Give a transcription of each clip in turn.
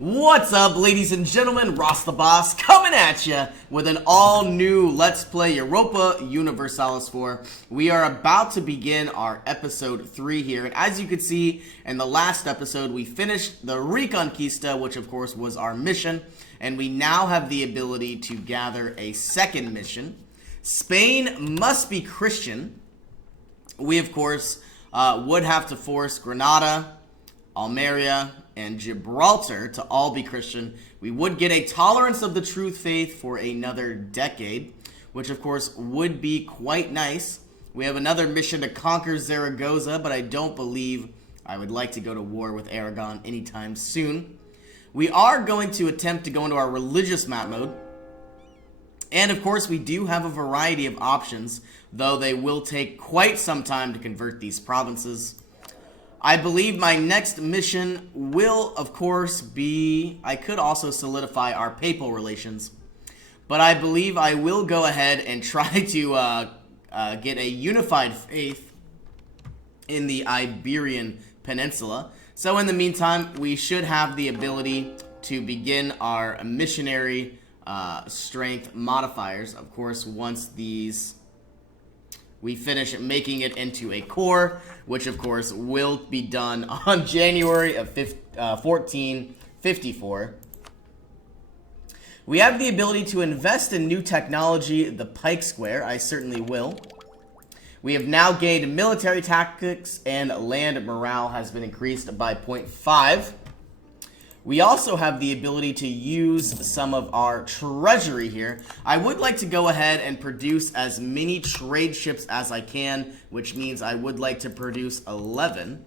What's up, ladies and gentlemen? Ross the Boss coming at you with an all-new Let's Play Europa Universalis 4. We are about to begin our episode 3 here, and as you can see in the last episode, we finished the Reconquista, which of course was our mission, and we now have the ability to gather a second mission. Spain must be Christian. We, of course, would have to force Granada, Almeria, and Gibraltar to all be Christian. We would get a tolerance of the truth faith for another decade, which of course would be quite nice. We have another mission to conquer Zaragoza, but I don't believe I would like to go to war with Aragon anytime soon. We are going to attempt to go into our religious map mode. And of course we do have a variety of options, though they will take quite some time to convert these provinces. I believe my next mission will, of course, be... I could also solidify our papal relations. But I believe I will go ahead and try to get a unified faith in the Iberian Peninsula. So in the meantime, we should have the ability to begin our missionary strength modifiers. Of course, once these... we finish making it into a core, which of course will be done on January of 1454. We have the ability to invest in new technology, the Pike Square. I certainly will. We have now gained military tactics, and land morale has been increased by 0.5. We also have the ability to use some of our treasury here. I would like to go ahead and produce as many trade ships as I can, which means I would like to produce 11.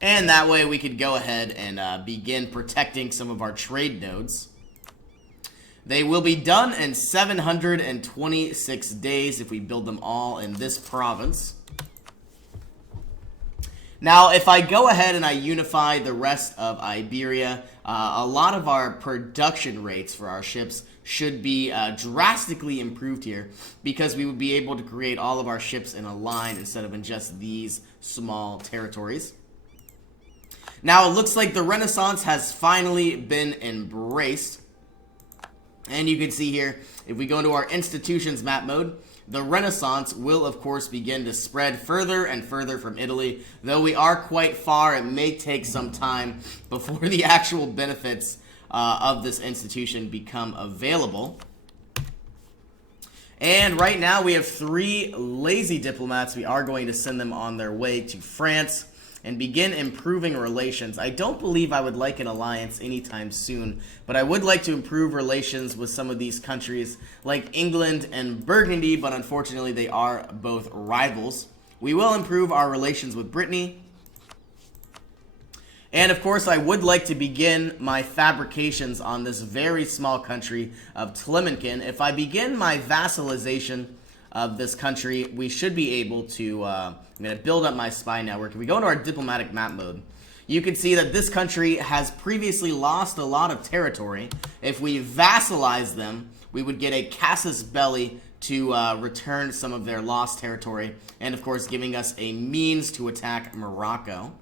And that way we could go ahead and begin protecting some of our trade nodes. They will be done in 726 days if we build them all in this province. Now, if I go ahead and I unify the rest of Iberia, a lot of our production rates for our ships should be drastically improved here, because we would be able to create all of our ships in a line instead of in just these small territories. Now, it looks like the Renaissance has finally been embraced. And you can see here, if we go into our institutions map mode, the Renaissance will, of course, begin to spread further and further from Italy. Though we are quite far, it may take some time before the actual benefits of this institution become available. And right now, we have 3 lazy diplomats. We are going to send them on their way to France and begin improving relations. I don't believe I would like an alliance anytime soon, but I would like to improve relations with some of these countries like England and Burgundy, but unfortunately they are both rivals. We will improve our relations with Brittany. And of course, I would like to begin my fabrications on this very small country of Tlemenken. If I begin my vassalization of this country, we should be able to... I'm going to build up my spy network. If we go into our diplomatic map mode, you can see that this country has previously lost a lot of territory. If we vassalize them, we would get a casus belli to return some of their lost territory, and of course giving us a means to attack Morocco,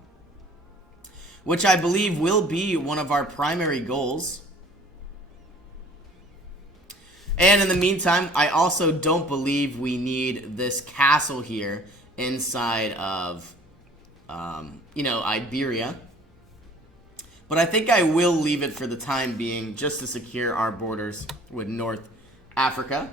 which I believe will be one of our primary goals. And in the meantime, I also don't believe we need this castle here inside of, Iberia. But I think I will leave it for the time being, just to secure our borders with North Africa.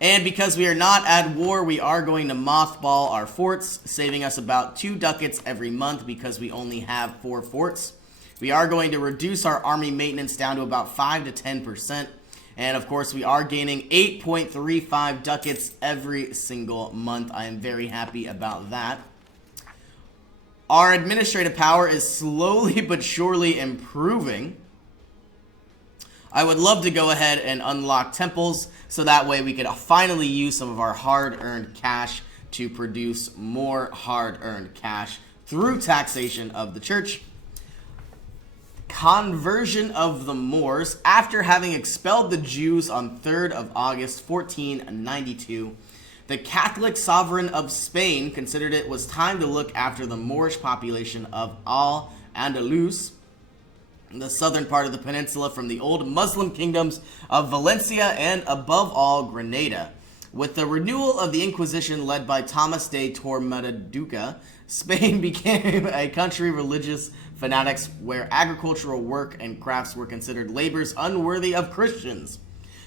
And because we are not at war, we are going to mothball our forts, saving us about 2 ducats every month because we only have 4 forts. We are going to reduce our army maintenance down to about 5 to 10%. And of course, we are gaining 8.35 ducats every single month. I am very happy about that. Our administrative power is slowly but surely improving. I would love to go ahead and unlock temples, so that way we could finally use some of our hard-earned cash to produce more hard-earned cash through taxation of the church. Conversion of the Moors. After having expelled the Jews on 3rd of August 1492, The Catholic sovereign of Spain considered it was time to look after the Moorish population of Al-Andalus, the southern part of the peninsula, from the old Muslim kingdoms of Valencia and, above all, Granada. With the renewal of the Inquisition led by Thomas de Tormaduca, Spain became a country of religious fanatics where agricultural work and crafts were considered labors unworthy of Christians.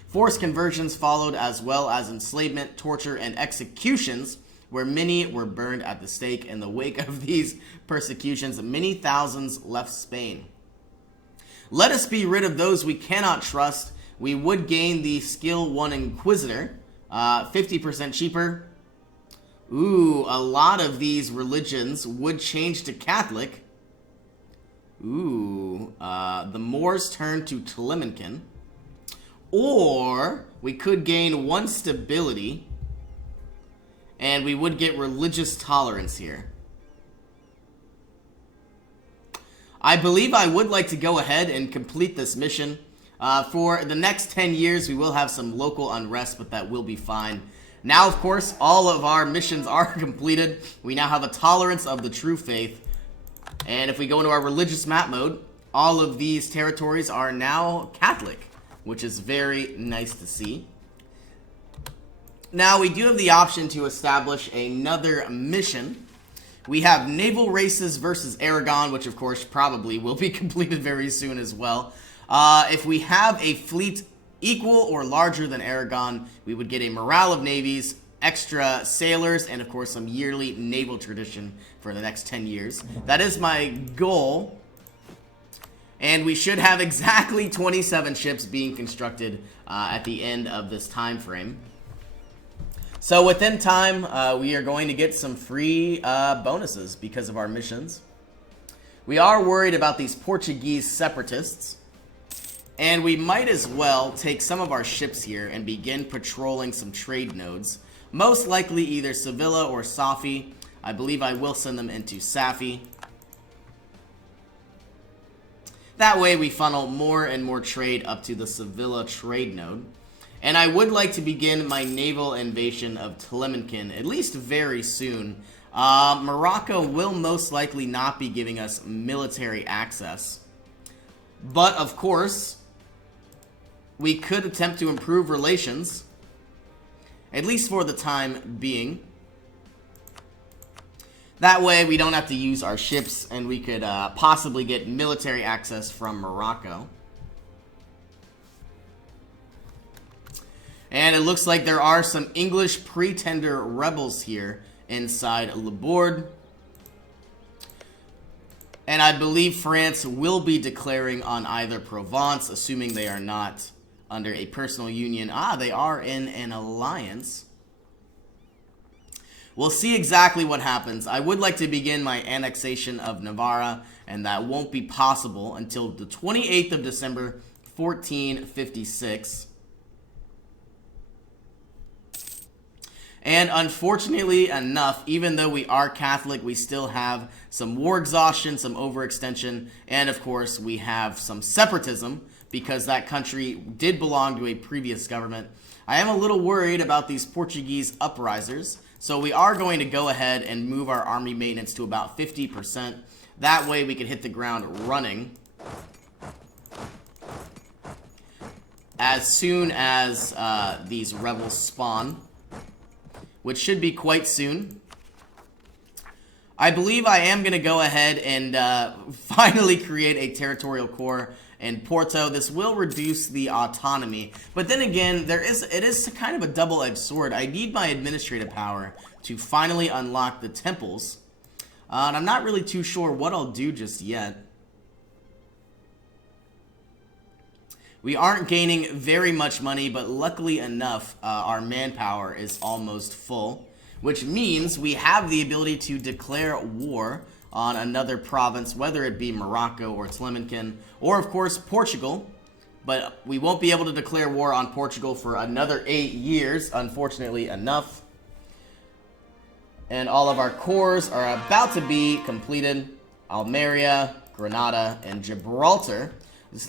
Forced conversions followed, as well as enslavement, torture, and executions, where many were burned at the stake. In the wake of these persecutions, many thousands left Spain. Let us be rid of those we cannot trust. We would gain the skill 1 Inquisitor, 50% cheaper. Ooh, a lot of these religions would change to Catholic. Ooh, the Moors turn to Tlemenken. Or we could gain 1 stability, and we would get religious tolerance here. I believe I would like to go ahead and complete this mission. For the next 10 years, we will have some local unrest, but that will be fine. Now, of course, all of our missions are completed. We now have a tolerance of the true faith. And if we go into our religious map mode, all of these territories are now Catholic, which is very nice to see. Now, we do have the option to establish another mission. We have Naval Races versus Aragon, which of course probably will be completed very soon as well. If we have a fleet equal or larger than Aragon, we would get a morale of navies, extra sailors, and of course some yearly naval tradition for the next 10 years. That is my goal. And we should have exactly 27 ships being constructed at the end of this time frame. So within time, we are going to get some free bonuses because of our missions. We are worried about these Portuguese separatists. And we might as well take some of our ships here and begin patrolling some trade nodes. Most likely either Sevilla or Safi. I believe I will send them into Safi. That way we funnel more and more trade up to the Sevilla trade node. And I would like to begin my naval invasion of Tlemenken, at least very soon. Morocco will most likely not be giving us military access. But, of course, we could attempt to improve relations, at least for the time being. That way we don't have to use our ships, and we could possibly get military access from Morocco. And it looks like there are some English pretender rebels here inside Le Bourd. And I believe France will be declaring on either Provence, assuming they are not under a personal union. They are in an alliance. We'll see exactly what happens. I would like to begin my annexation of Navarra, and that won't be possible until the 28th of December, 1456. And unfortunately enough, even though we are Catholic, we still have some war exhaustion, some overextension, and of course we have some separatism because that country did belong to a previous government. I am a little worried about these Portuguese uprisers, so we are going to go ahead and move our army maintenance to about 50%. That way we can hit the ground running as soon as these rebels spawn, which should be quite soon. I believe I am going to go ahead and finally create a territorial core in Porto. This will reduce the autonomy, but then again, it is kind of a double-edged sword. I need my administrative power to finally unlock the temples, and I'm not really too sure what I'll do just yet. We aren't gaining very much money, but luckily enough, our manpower is almost full, which means we have the ability to declare war on another province, whether it be Morocco or Tlemenken, or of course Portugal. But we won't be able to declare war on Portugal for another 8 years, unfortunately enough. And all of our cores are about to be completed. Almeria, Granada, and Gibraltar.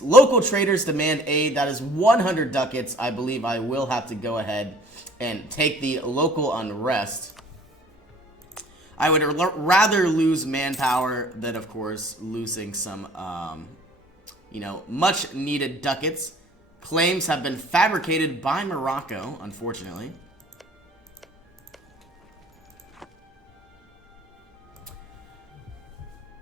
Local traders demand aid. That is 100 ducats. I believe I will have to go ahead and take the local unrest. I would rather lose manpower than, of course, losing some, you know, much needed ducats. Claims have been fabricated by Morocco, unfortunately.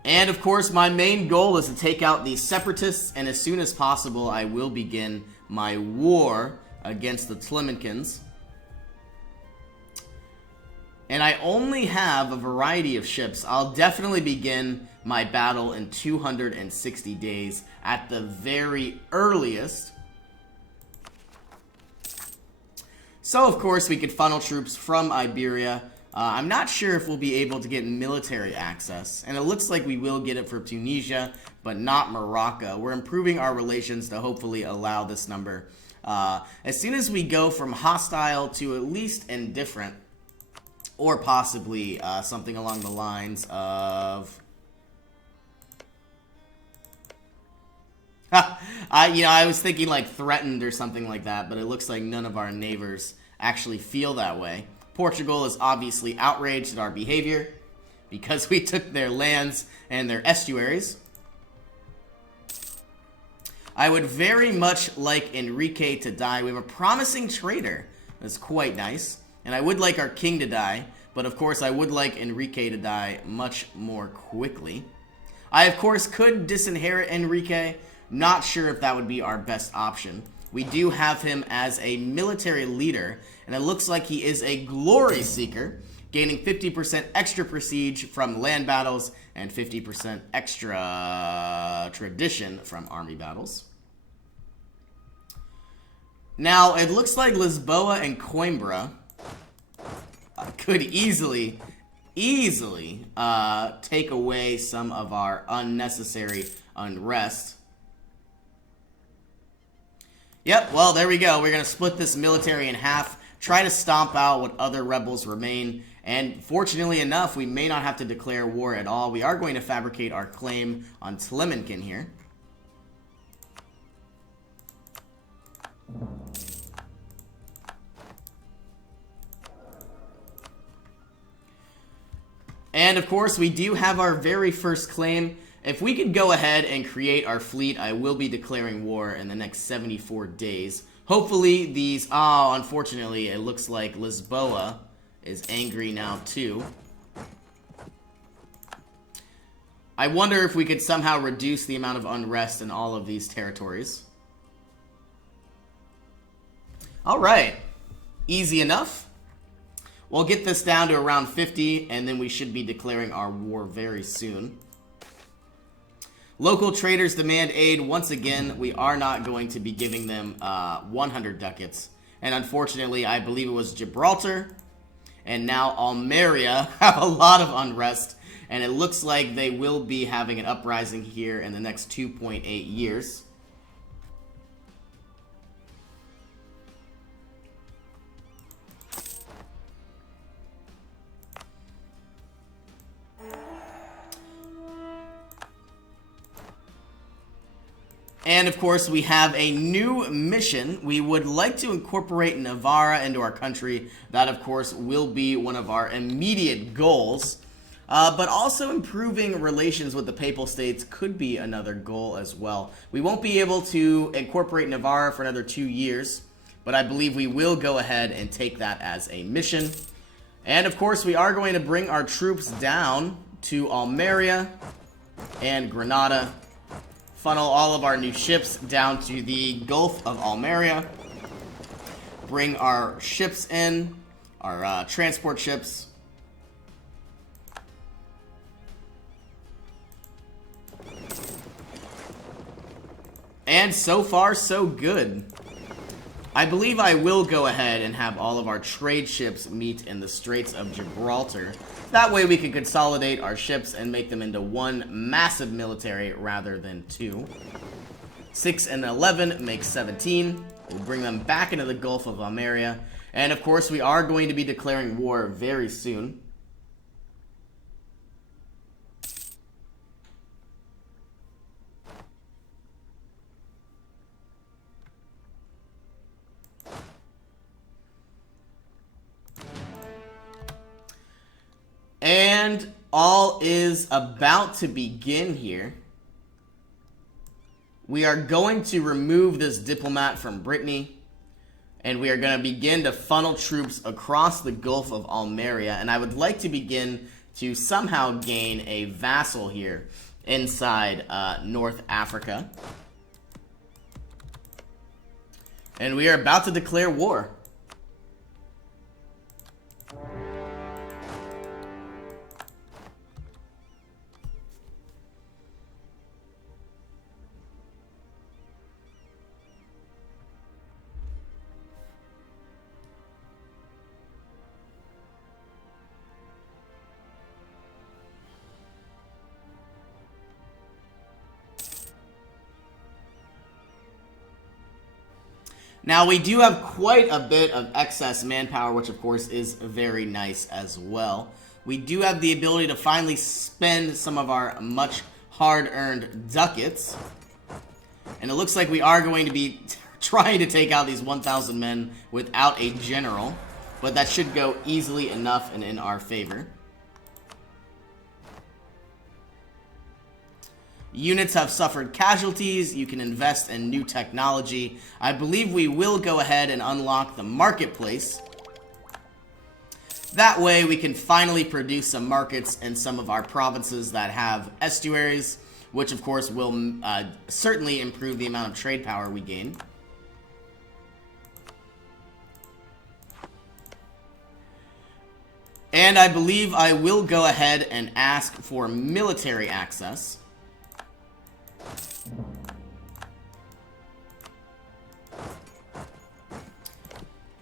And, of course, my main goal is to take out the Separatists, and as soon as possible, I will begin my war against the Tlemcens. And I only have a variety of ships. I'll definitely begin my battle in 260 days at the very earliest. So, of course, we could funnel troops from Iberia. I'm not sure if we'll be able to get military access, and it looks like we will get it for Tunisia, but not Morocco. We're improving our relations to hopefully allow this number. As soon as we go from hostile to at least indifferent, or possibly something along the lines of... I was thinking like threatened or something like that, but it looks like none of our neighbors actually feel that way. Portugal is obviously outraged at our behavior because we took their lands and their estuaries. I would very much like Enrique to die. We have a promising trader. That's quite nice. And I would like our king to die, but of course I would like Enrique to die much more quickly. I, of course, could disinherit Enrique. Not sure if that would be our best option. We do have him as a military leader, and it looks like he is a glory seeker, gaining 50% extra prestige from land battles and 50% extra tradition from army battles. Now, it looks like Lisboa and Coimbra could easily take away some of our unnecessary unrest. Yep, well, there we go. We're going to split this military in half, try to stomp out what other rebels remain, and fortunately enough, we may not have to declare war at all. We are going to fabricate our claim on Tlemcen here. And, of course, we do have our very first claim. If we could go ahead and create our fleet, I will be declaring war in the next 74 days. Hopefully these... Oh, unfortunately, it looks like Lisboa is angry now too. I wonder if we could somehow reduce the amount of unrest in all of these territories. Alright. Easy enough. We'll get this down to around 50, and then we should be declaring our war very soon. Local traders demand aid. Once again, we are not going to be giving them 100 ducats. And unfortunately, I believe it was Gibraltar and now Almeria have a lot of unrest. And it looks like they will be having an uprising here in the next 2.8 years. And, of course, we have a new mission. We would like to incorporate Navarra into our country. That, of course, will be one of our immediate goals. But also improving relations with the Papal States could be another goal as well. We won't be able to incorporate Navarra for another 2 years, but I believe we will go ahead and take that as a mission. And, of course, we are going to bring our troops down to Almeria and Granada. Funnel all of our new ships down to the Gulf of Almeria. Bring our ships in, our transport ships. And so far, so good. I believe I will go ahead and have all of our trade ships meet in the Straits of Gibraltar. That way we can consolidate our ships and make them into one massive military rather than two. 6 and 11 makes 17. We'll bring them back into the Gulf of Almeria. And of course we are going to be declaring war very soon. And all is about to begin here. We are going to remove this diplomat from Brittany, and we are going to begin to funnel troops across the Gulf of Almeria, and I would like to begin to somehow gain a vassal here inside North Africa. And we are about to declare war. Now, we do have quite a bit of excess manpower, which of course is very nice as well. We do have the ability to finally spend some of our much hard-earned ducats. And it looks like we are going to be trying to take out these 1,000 men without a general. But that should go easily enough and in our favor. Units have suffered casualties. You can invest in new technology. I believe we will go ahead and unlock the marketplace. That way we can finally produce some markets in some of our provinces that have estuaries, which of course will certainly improve the amount of trade power we gain. And I believe I will go ahead and ask for military access.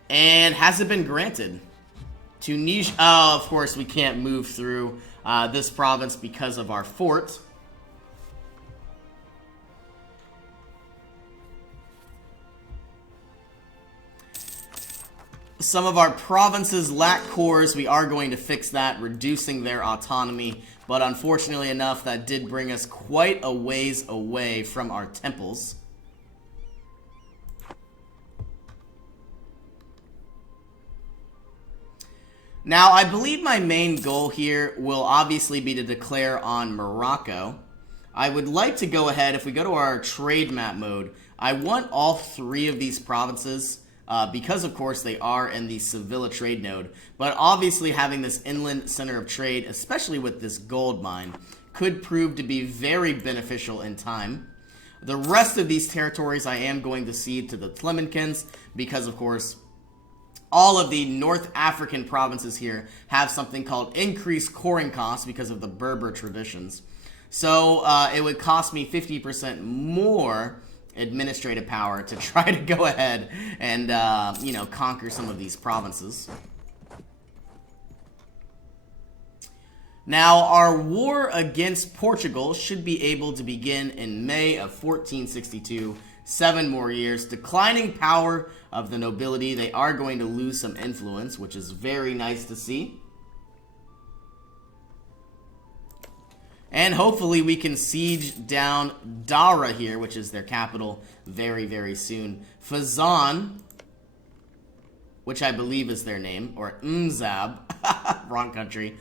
And has it been granted? Tunisia. Oh, of course, we can't move through this province because of our fort. Some of our provinces lack cores. We are going to fix that, reducing their autonomy. But unfortunately enough, that did bring us quite a ways away from our temples. Now, I believe my main goal here will obviously be to declare on Morocco. I would like to go ahead, if we go to our trade map mode, I want all three of these provinces, because of course they are in the Sevilla trade node, but obviously having this inland center of trade, especially with this gold mine, could prove to be very beneficial in time. The rest of these territories I am going to cede to the Tlemcens, because of course all of the North African provinces here have something called increased coring costs because of the Berber traditions. So it would cost me 50% more administrative power to try to go ahead and, you know, conquer some of these provinces. Now, our war against Portugal should be able to begin in May of 1462. 7 more years. Declining power of the nobility. They are going to lose some influence, which is very nice to see. And hopefully we can siege down Dara here, which is their capital, very, very soon. Fazan, which I believe is their name, or Mzab, wrong country.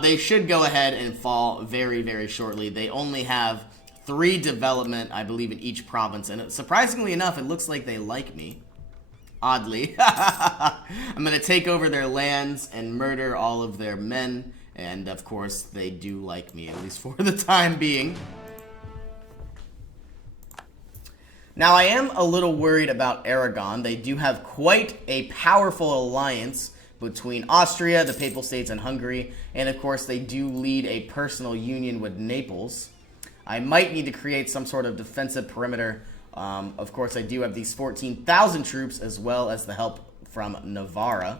They should go ahead and fall very, very shortly. They only have 3 development, I believe, in each province. And surprisingly enough, it looks like they like me. Oddly. I'm going to take over their lands and murder all of their men. And, of course, they do like me, at least for the time being. Now, I am a little worried about Aragon. They do have quite a powerful alliance between Austria, the Papal States, and Hungary. And, of course, they do lead a personal union with Naples. I might need to create some sort of defensive perimeter. Of course, I do have these 14,000 troops as well as the help from Navarra.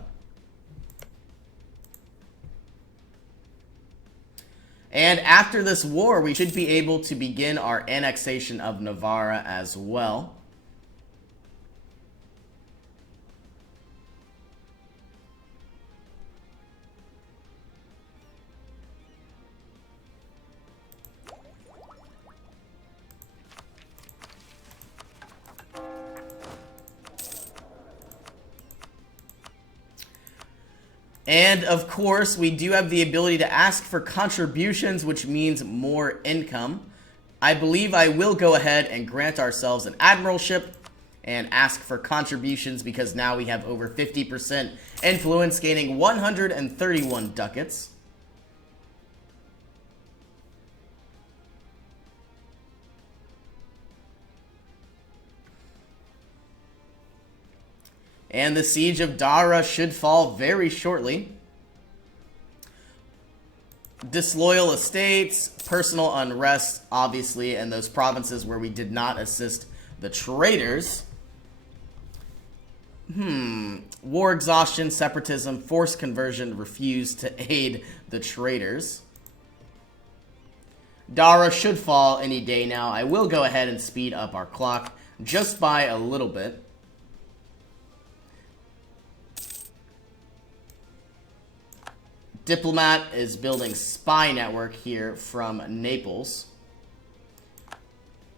And after this war, we should be able to begin our annexation of Navarra as well. And of course, we do have the ability to ask for contributions, which means more income. I believe I will go ahead and grant ourselves an admiralship and ask for contributions because now we have over 50% influence, gaining 131 ducats. And the siege of Dara should fall very shortly. Disloyal estates, personal unrest, obviously, and those provinces where we did not assist the traders. War exhaustion, separatism, forced conversion, refuse to aid the traders. Dara should fall any day now. I will go ahead and speed up our clock just by a little bit. Diplomat is building spy network here from Naples.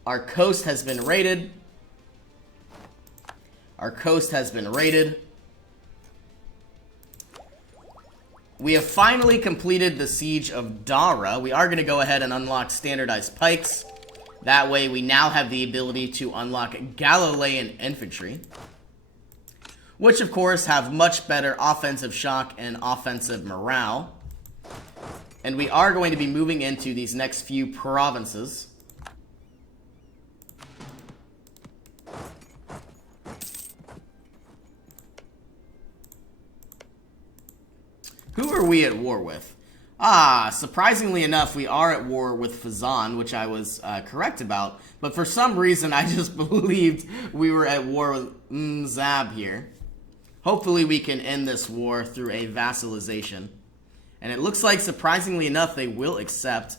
Our coast has been raided. Our coast has been raided. We have finally completed the siege of Dara. We are going to go ahead and unlock standardized pikes. That way we now have the ability to unlock Galilean infantry, which of course have much better offensive shock and offensive morale. And we are going to be moving into these next few provinces. Who are we at war with? Surprisingly enough, we are at war with Fazan, which I was correct about. But for some reason, I just believed we were at war with Mzab here. Hopefully we can end this war through a vassalization. And it looks like, surprisingly enough, they will accept.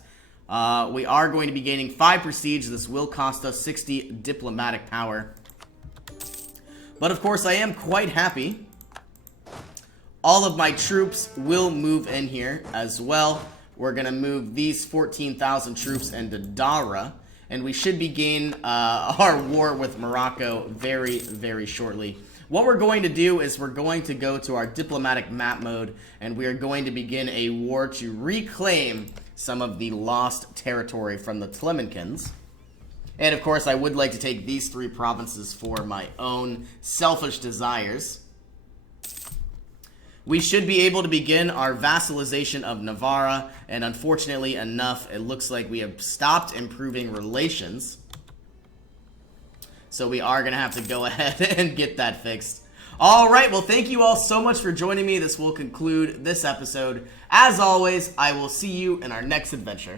We are going to be gaining 5 prestige. This will cost us 60 diplomatic power. But of course, I am quite happy. All of my troops will move in here as well. We're going to move these 14,000 troops into Dara. And we should begin our war with Morocco very, very shortly. What we're going to do is we're going to go to our diplomatic map mode, and we are going to begin a war to reclaim some of the lost territory from the Tlemcens. And of course, I would like to take these 3 provinces for my own selfish desires. We should be able to begin our vassalization of Navarra, and unfortunately enough, it looks like we have stopped improving relations. So we are going to have to go ahead and get that fixed. Alright, well thank you all so much for joining me. This will conclude this episode. As always, I will see you in our next adventure.